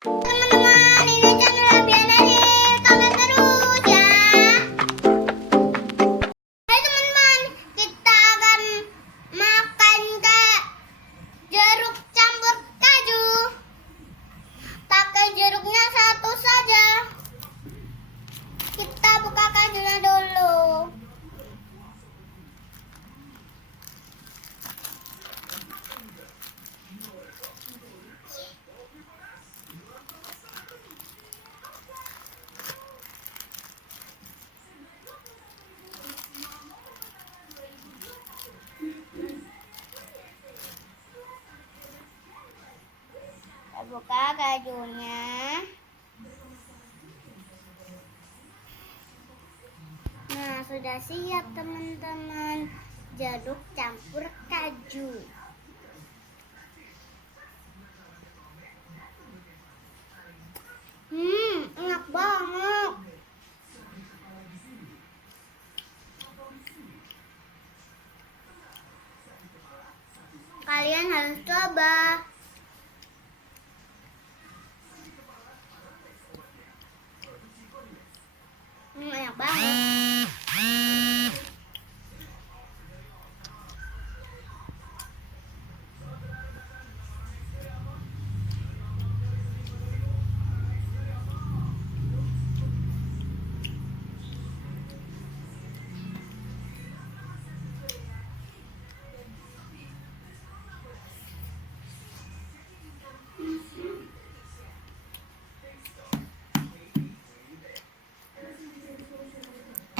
Teman-teman, ini channel Bianari, tonton terus ya. Hai teman-teman, kita akan makan jeruk campur keju. Pakai jeruknya satu saja. Kita buka kejunya dulu. Kita buka kejunya. Nah, sudah siap teman-teman, jeruk campur keju. Enak banget. Kalian harus coba. Enak banget.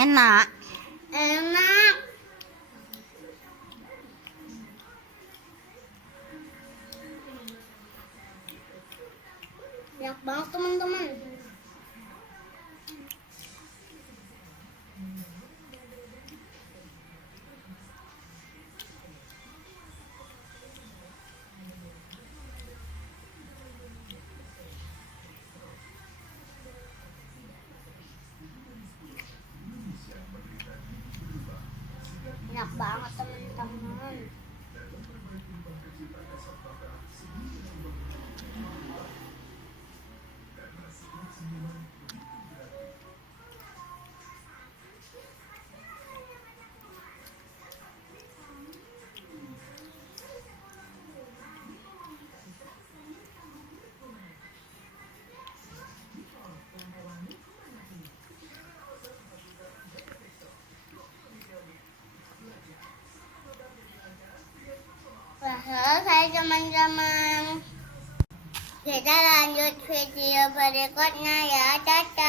Enak. Enak. Enak banget teman-teman. Enak banget teman-teman. Udah selesai teman-teman. Kita lanjut video berikutnya ya. Dadah.